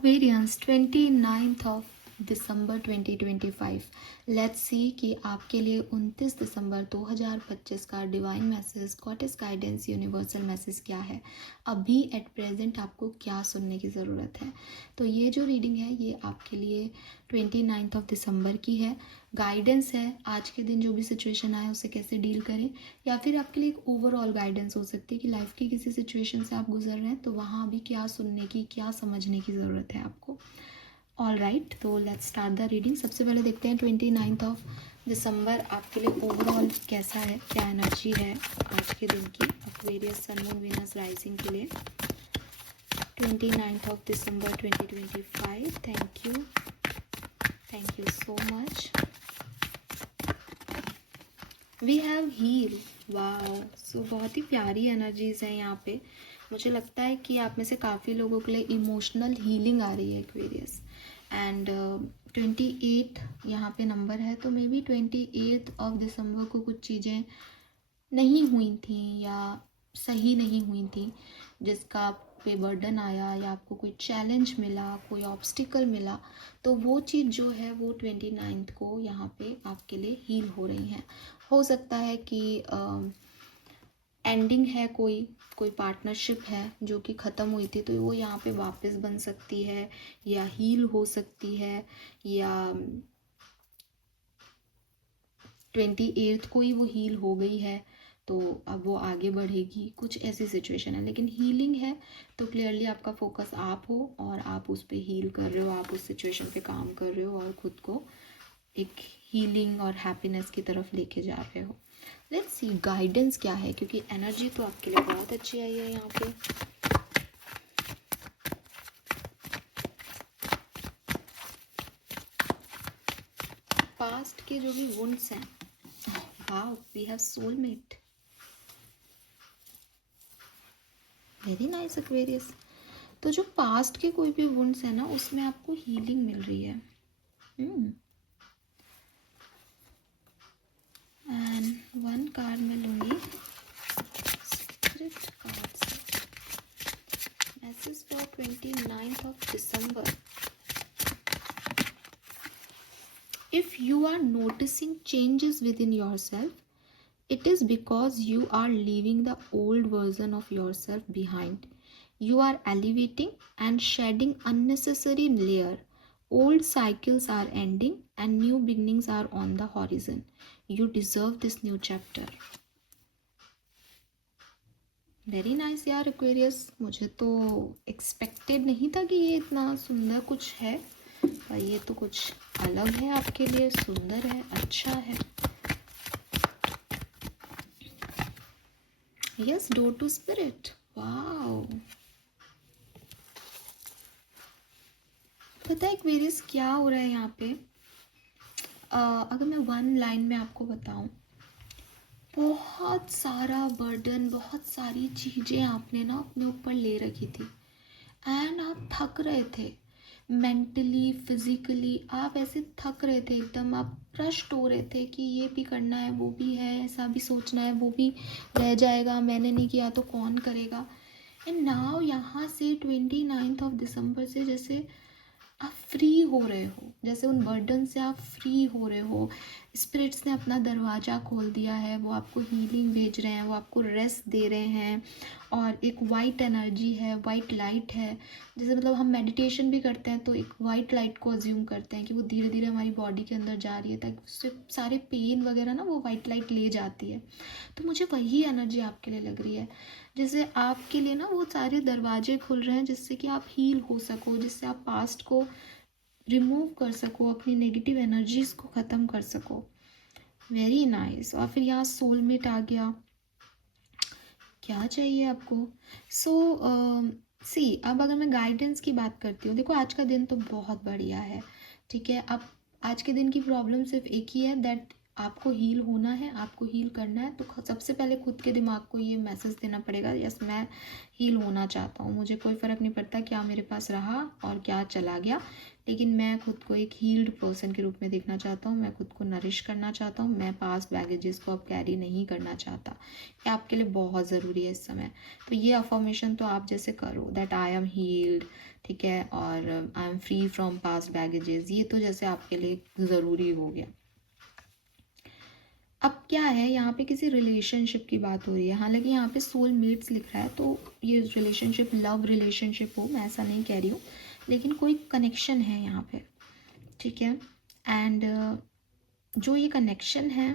Aquarians 29th of December 2025। Let's see कि आपके लिए 29 दिसंबर 2025 का divine message, goddess guidance, universal message क्या है, अभी एट प्रेजेंट आपको क्या सुनने की ज़रूरत है। तो ये जो रीडिंग है ये आपके लिए 29th ऑफ दिसंबर की है। गाइडेंस है, आज के दिन जो भी सिचुएशन आए उसे कैसे डील करें, या फिर आपके लिए एक ओवरऑल गाइडेंस हो सकती है कि लाइफ की किसी सिचुएशन से आप गुजर रहे हैं तो वहाँ अभी क्या सुनने की, क्या समझने की ज़रूरत है आपको। ऑल राइट, तो लेट्स स्टार्ट द रीडिंग। सबसे पहले देखते हैं 29th ऑफ दिसंबर आपके लिए ओवरऑल कैसा है, क्या एनर्जी है आज के दिन की Aquarius sun moon Venus rising के लिए। 29th of December 2025। Thank you so much. We have heal, wow. So बहुत ही प्यारी एनर्जीज हैं यहाँ पे। मुझे लगता है कि आप में से काफ़ी लोगों के लिए इमोशनल हीलिंग आ रही है एक्वेरियस। एंड 28 यहाँ पे नंबर है, तो मे बी 28 ऑफ दिसंबर को कुछ चीज़ें नहीं हुई थी या सही नहीं हुई थी, जिसका आप पे बर्डन आया या आपको कोई चैलेंज मिला, कोई ऑब्स्टिकल मिला, तो वो चीज़ जो है वो 29th को यहाँ पे आपके लिए हील हो रही हैं। हो सकता है कि एंडिंग है, कोई पार्टनरशिप है जो कि ख़त्म हुई थी, तो वो यहाँ पे वापस बन सकती है या हील हो सकती है, या 28th को ही वो हील हो गई है तो अब वो आगे बढ़ेगी, कुछ ऐसी सिचुएशन है। लेकिन हीलिंग है तो क्लियरली आपका फोकस आप हो और आप उस पर हील कर रहे हो, आप उस सिचुएशन पे काम कर रहे हो और खुद को एक हीलिंग और हैप्पीनेस की तरफ लेके जा रहे हो। लेट्स सी गाइडेंस क्या है, क्योंकि एनर्जी तो आपके लिए बहुत अच्छी आई है यहाँ पे। पास्ट के जो भी वुंड्स हैं, wow, we have soulmate, very nice Aquarius. तो जो पास्ट के कोई भी वुंड्स है ना, उसमें आपको हीलिंग मिल रही है। एंड वन कार्ड मैं लूंगी, spirit cards, message for 29th of December. If you are noticing changes within yourself, it is because you are leaving the old version of yourself behind. You are elevating and shedding unnecessary layer. Old cycles are ending and new beginnings are on the horizon. You deserve this new chapter. Very nice यार Aquarius, मुझे तो expected नहीं था कि ये इतना सुंदर कुछ है, पर ये तो कुछ अलग है आपके लिए, सुंदर है, अच्छा है। Yes, door to spirit, wow. पता है एक्वेरियस क्या हो रहा है यहाँ पे, अगर मैं वन लाइन में आपको बताऊं, बहुत सारा बर्डन, बहुत सारी चीज़ें आपने ना अपने ऊपर ले रखी थी एंड आप थक रहे थे मेंटली, फिजिकली, आप ऐसे थक रहे थे एकदम, आप रश्ट हो रहे थे कि ये भी करना है, वो भी है, ऐसा भी सोचना है, वो भी रह जाएगा, मैंने नहीं किया तो कौन करेगा। एंड नाउ यहाँ से 29th ऑफ दिसंबर से जैसे आप फ्री हो रहे हो, जैसे उन बर्डन से आप फ्री हो रहे हो। स्पिरिट्स ने अपना दरवाज़ा खोल दिया है, वो आपको हीलिंग भेज रहे हैं, वो आपको रेस्ट दे रहे हैं। और एक वाइट एनर्जी है, वाइट लाइट है, जैसे मतलब हम मेडिटेशन भी करते हैं तो एक वाइट लाइट को अज्यूम करते हैं कि वो धीरे धीरे हमारी बॉडी के अंदर जा रही है, ताकि उससे सारे पेन वगैरह ना वो वाइट लाइट ले जाती है। तो मुझे वही एनर्जी आपके लिए लग रही है, जैसे आपके लिए ना वो सारे दरवाजे खुल रहे हैं जिससे कि आप हील हो सको, जिससे आप पास्ट को रिमूव कर सको, अपनी नेगेटिव एनर्जीज को ख़त्म कर सको। Very nice. और फिर यहाँ सोलमेट आ गया, क्या चाहिए आपको। सो सी, अब अगर मैं गाइडेंस की बात करती हूँ, देखो आज का दिन तो बहुत बढ़िया है, ठीक है। अब आज के दिन की प्रॉब्लम सिर्फ एक ही है, दैट आपको हील होना है, आपको हील करना है, तो सबसे पहले खुद के दिमाग को ये मैसेज देना पड़ेगा, यस मैं हील होना चाहता हूँ, मुझे कोई फ़र्क नहीं पड़ता क्या मेरे पास रहा और क्या चला गया, लेकिन मैं खुद को एक हील्ड पर्सन के रूप में देखना चाहता हूँ, मैं खुद को नरिश करना चाहता हूँ, मैं पास्ट बैगेजेस को अब कैरी नहीं करना चाहता। ये आपके लिए बहुत ज़रूरी है इस समय। तो ये अफर्मेशन तो आप जैसे करो दैट आई एम हील्ड, ठीक है, और I am free from past baggages, ये तो जैसे आपके लिए ज़रूरी हो गया। अब क्या है, यहाँ पे किसी रिलेशनशिप की बात हो रही है, हालांकि यहाँ पे सोल मेट्स लिख रहा है, तो ये रिलेशनशिप लव रिलेशनशिप हो, मैं ऐसा नहीं कह रही हूँ, लेकिन कोई कनेक्शन है यहाँ पे, ठीक है। एंड जो ये कनेक्शन है,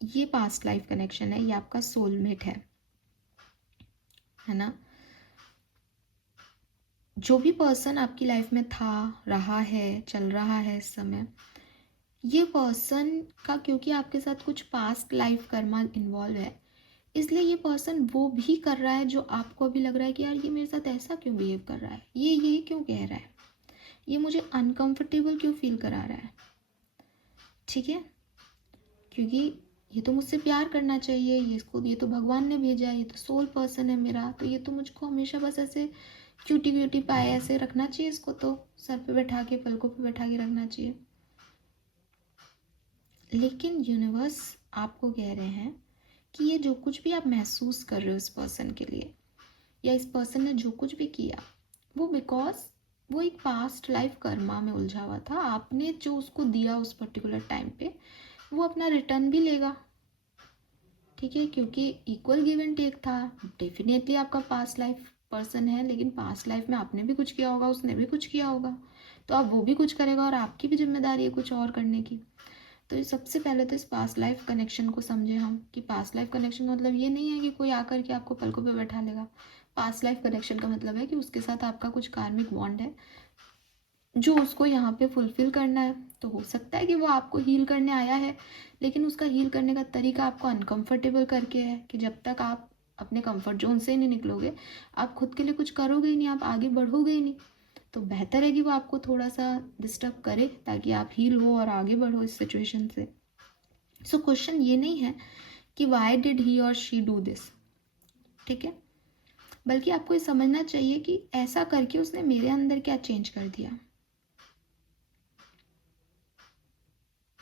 ये पास्ट लाइफ कनेक्शन है, ये आपका सोलमेट है ना। जो भी पर्सन आपकी लाइफ में था, रहा है, चल रहा है इस समय, ये पर्सन का क्योंकि आपके साथ कुछ पास्ट लाइफ कर्मा इन्वॉल्व है, इसलिए ये पर्सन वो भी कर रहा है जो आपको अभी लग रहा है कि यार ये मेरे साथ ऐसा क्यों बिहेव कर रहा है, ये क्यों कह रहा है, ये मुझे अनकंफर्टेबल क्यों फील करा रहा है, ठीक है, क्योंकि ये तो मुझसे प्यार करना चाहिए, ये तो भगवान ने भेजा है, ये तो सोल पर्सन है मेरा, तो ये तो मुझको हमेशा बस ऐसे क्यूटी क्यूटी पाए ऐसे रखना चाहिए, इसको तो सर पे बैठा के, पलकों पे बैठा के रखना चाहिए। लेकिन यूनिवर्स आपको कह रहे हैं कि ये जो कुछ भी आप महसूस कर रहे हो इस पर्सन के लिए, या इस पर्सन ने जो कुछ भी किया, वो बिकॉज वो एक पास्ट लाइफ कर्मा में उलझा हुआ था, आपने जो उसको दिया उस पर्टिकुलर टाइम पे, वो अपना रिटर्न भी लेगा, ठीक है, क्योंकि इक्वल गिव एंड टेक था। डेफिनेटली आपका पास्ट लाइफ पर्सन है, लेकिन पास्ट लाइफ में आपने भी कुछ किया होगा, उसने भी कुछ किया होगा, तो अब वो भी कुछ करेगा और आपकी भी जिम्मेदारी है कुछ और करने की। तो सबसे पहले तो इस पास्ट लाइफ कनेक्शन को समझे हम, कि पास्ट लाइफ कनेक्शन का मतलब ये नहीं है कि कोई आकर के आपको पलकों पे बैठा लेगा। पास्ट लाइफ कनेक्शन का मतलब है कि उसके साथ आपका कुछ कार्मिक बॉन्ड है जो उसको यहाँ पे फुलफिल करना है। तो हो सकता है कि वो आपको हील करने आया है, लेकिन उसका हील करने का तरीका आपको अनकंफर्टेबल करके है, कि जब तक आप अपने कंफर्ट जोन से नहीं निकलोगे, आप खुद के लिए कुछ करोगे ही नहीं, आप आगे बढ़ोगे ही नहीं। तो बेहतर है कि वो आपको थोड़ा सा डिस्टर्ब करे ताकि आप हील हो और आगे बढ़ो इस सिचुएशन से। सो क्वेश्चन ये नहीं है कि वाई डिड ही और शी डू दिस, ठीक है, बल्कि आपको ये समझना चाहिए कि ऐसा करके उसने मेरे अंदर क्या चेंज कर दिया।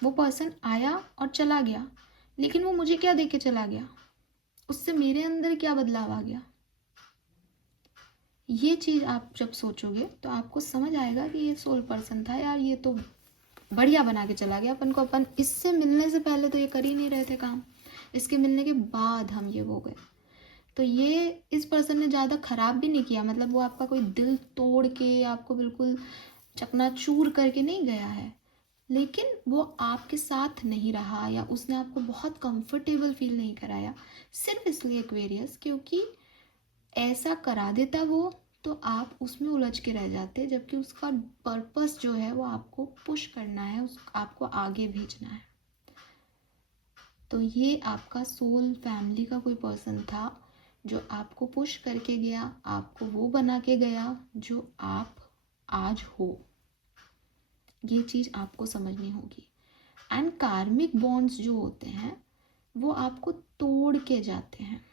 वो पर्सन आया और चला गया, लेकिन वो मुझे क्या देके चला गया, उससे मेरे अंदर क्या बदलाव आ गया। ये चीज़ आप जब सोचोगे तो आपको समझ आएगा कि ये सोल पर्सन था यार, ये तो बढ़िया बना के चला गया अपन को, अपन इससे मिलने से पहले तो ये कर ही नहीं रहे थे काम, इसके मिलने के बाद हम ये हो गए। तो ये इस पर्सन ने ज़्यादा ख़राब भी नहीं किया, मतलब वो आपका कोई दिल तोड़ के आपको बिल्कुल चकनाचूर करके नहीं गया है, लेकिन वो आपके साथ नहीं रहा या उसने आपको बहुत कंफर्टेबल फील नहीं कराया, सिर्फ इसलिए एक्वेरियस क्योंकि ऐसा करा देता वो, तो आप उसमें उलझ के रह जाते, जबकि उसका पर्पस जो है वो आपको पुश करना है, आपको आगे भेजना है। तो ये आपका सोल फैमिली का कोई पर्सन था जो आपको पुश करके गया, आपको वो बना के गया जो आप आज हो। ये चीज़ आपको समझनी होगी। एंड कार्मिक बॉन्ड्स जो होते हैं वो आपको तोड़ के जाते हैं,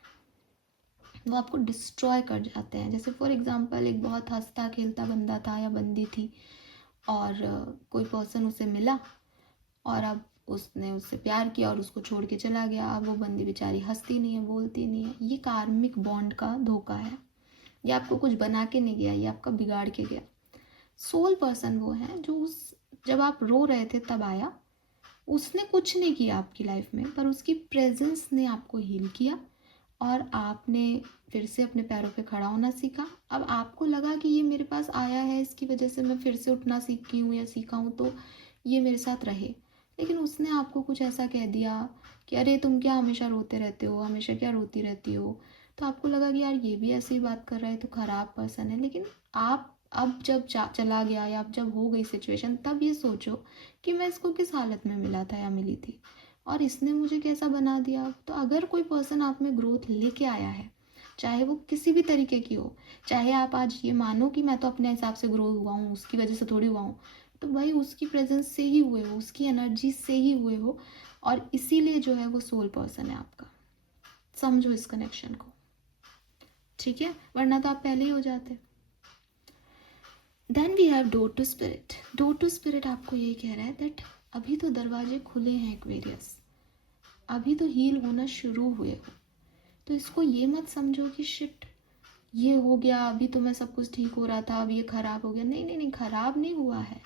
वो आपको डिस्ट्रॉय कर जाते हैं। जैसे फॉर एग्जांपल एक बहुत हंसता खेलता बंदा था या बंदी थी, और कोई पर्सन उसे मिला और अब उसने उससे प्यार किया और उसको छोड़ के चला गया। अब वो बंदी बेचारी हंसती नहीं है, बोलती नहीं है। ये कार्मिक बॉन्ड का धोखा है। ये आपको कुछ बना के नहीं गया, ये आपका बिगाड़ के गया। सोल पर्सन वो है जो उस जब आप रो रहे थे तब आया, उसने कुछ नहीं किया आपकी लाइफ में, पर उसकी प्रेजेंस ने आपको हील किया और आपने फिर से अपने पैरों पे खड़ा होना सीखा। अब आपको लगा कि ये मेरे पास आया है, इसकी वजह से मैं फिर से उठना सीखी हूँ या सीखा हूँ, तो ये मेरे साथ रहे। लेकिन उसने आपको कुछ ऐसा कह दिया कि अरे तुम क्या हमेशा रोते रहते हो, हमेशा क्या रोती रहती हो, तो आपको लगा कि यार ये भी ऐसी बात कर रहा है तो ख़राब पर्सन है। लेकिन आप अब जब चला गया या अब जब हो गई सिचुएशन, तब ये सोचो कि मैं इसको किस हालत में मिला था या मिली थी और इसने मुझे कैसा बना दिया। तो अगर कोई पर्सन आप में ग्रोथ लेके आया है, चाहे वो किसी भी तरीके की हो, चाहे आप आज ये मानो कि मैं तो अपने हिसाब से ग्रो हुआ हूँ, उसकी वजह से थोड़ी हुआ हूँ, तो भाई उसकी प्रेजेंस से ही हुए हो, उसकी एनर्जी से ही हुए हो, और इसीलिए जो है वो सोल पर्सन है आपका। समझो इस कनेक्शन को, ठीक है, वरना तो आप पहले ही हो जाते। Then we have door to spirit. Door to spirit आपको ये कह रहा है दैट अभी तो दरवाजे खुले हैं एक्वेरियस, अभी तो हील होना शुरू हुए हो। तो इसको ये मत समझो कि शिट ये हो गया, अभी तो मैं सब कुछ ठीक हो रहा था, अब ये खराब हो गया। नहीं नहीं नहीं, खराब नहीं हुआ है।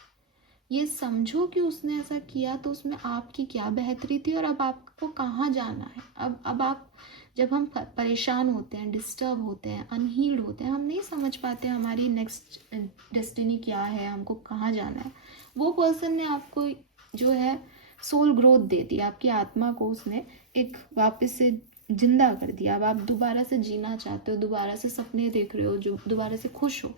ये समझो कि उसने ऐसा किया तो उसमें आपकी क्या बेहतरी थी और अब आपको कहाँ जाना है। अब आप, जब हम परेशान होते हैं, डिस्टर्ब होते हैं, अनहील्ड होते हैं, हम नहीं समझ पाते हमारी नेक्स्ट डेस्टिनी क्या है, हमको कहाँ जाना है। वो पर्सन ने आपको जो है सोल ग्रोथ दे दी, आपकी आत्मा को उसने एक वापस से जिंदा कर दिया। अब आप दोबारा से जीना चाहते हो, दोबारा से सपने देख रहे हो, जो दोबारा से खुश हो।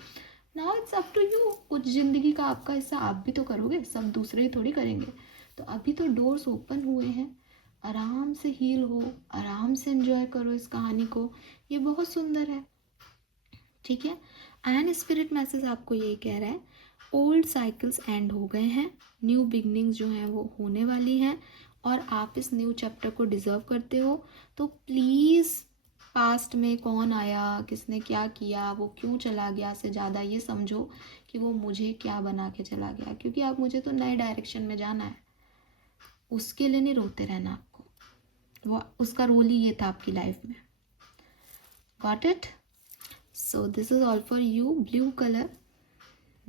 Now it's up to you, कुछ ज़िंदगी का आपका हिस्सा आप भी तो करोगे, सब दूसरे ही थोड़ी करेंगे। तो अभी तो डोर्स ओपन हुए हैं, आराम से हील हो, आराम से एंजॉय करो इस कहानी को, ये बहुत सुंदर है, ठीक है। एंड स्पिरिट मैसेज आपको ये कह रहा है ओल्ड साइकिल्स एंड हो गए हैं, न्यू बिगनिंग्स जो हैं वो होने वाली हैं, और आप इस न्यू चैप्टर को डिज़र्व करते हो। तो प्लीज़ पास्ट में कौन आया, किसने क्या किया, वो क्यों चला गया, से ज़्यादा ये समझो कि वो मुझे क्या बना के चला गया, क्योंकि अब मुझे तो नए डायरेक्शन में जाना है। उसके लिए नहीं रोते रहना आपको, वो उसका रोल ही ये था आपकी लाइफ में। Got it? So this is all for you.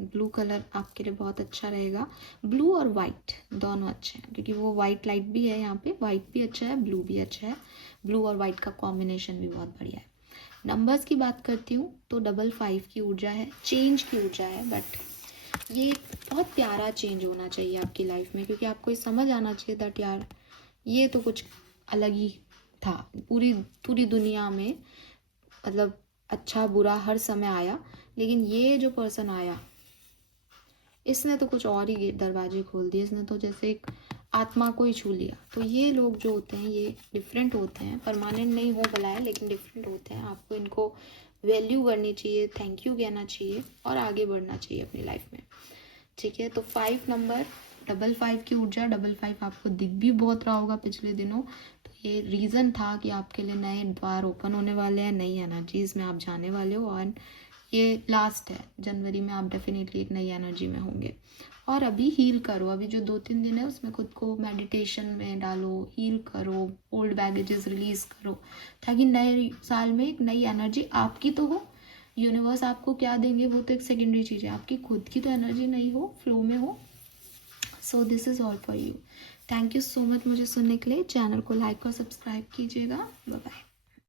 Blue colour आपके लिए बहुत अच्छा रहेगा। ब्लू और वाइट दोनों अच्छे हैं, क्योंकि वो वाइट लाइट भी है यहाँ पे, वाइट भी अच्छा है, ब्लू भी अच्छा है। ब्लू और वाइट का कॉम्बिनेशन भी बहुत बढ़िया है। नंबर्स की बात करती हूँ तो 55 की ऊर्जा है, चेंज की ऊर्जा है, बट ये बहुत प्यारा चेंज होना चाहिए आपकी लाइफ में, क्योंकि आपको ये समझ आना चाहिए दैट यार ये तो कुछ अलग ही था। पूरी दुनिया में मतलब अच्छा बुरा हर समय आया, लेकिन ये जो पर्सन आया इसने तो कुछ और ही दरवाजे खोल दिए, इसने तो जैसे एक आत्मा को ही छू लिया। तो ये लोग जो होते हैं ये डिफरेंट होते हैं, परमानेंट नहीं हो भला है, लेकिन डिफरेंट होते हैं। आपको इनको वैल्यू करनी चाहिए, थैंक यू कहना चाहिए और आगे बढ़ना चाहिए अपनी लाइफ में, ठीक है। तो 5 नंबर, 55 की ऊर्जा, 55 आपको दिख भी बहुत रहा होगा पिछले दिनों। तो ये रीज़न था कि आपके लिए नए द्वार ओपन होने वाले हैं, नई एनर्जीज में आप जाने वाले हो, और ये लास्ट है, जनवरी में आप डेफिनेटली एक नई एनर्जी में होंगे। और अभी हील करो, अभी जो 2-3 दिन है उसमें खुद को मेडिटेशन में डालो, हील करो, ओल्ड बैगेजेस रिलीज करो, ताकि नए साल में एक नई एनर्जी आपकी तो हो। यूनिवर्स आपको क्या देंगे वो तो एक सेकेंडरी चीज़ है, आपकी खुद की तो एनर्जी नहीं हो, फ्लो में हो। So this is all for you. Thank you so much मुझे सुनने के लिए। चैनल को लाइक और सब्सक्राइब कीजिएगा। Bye bye.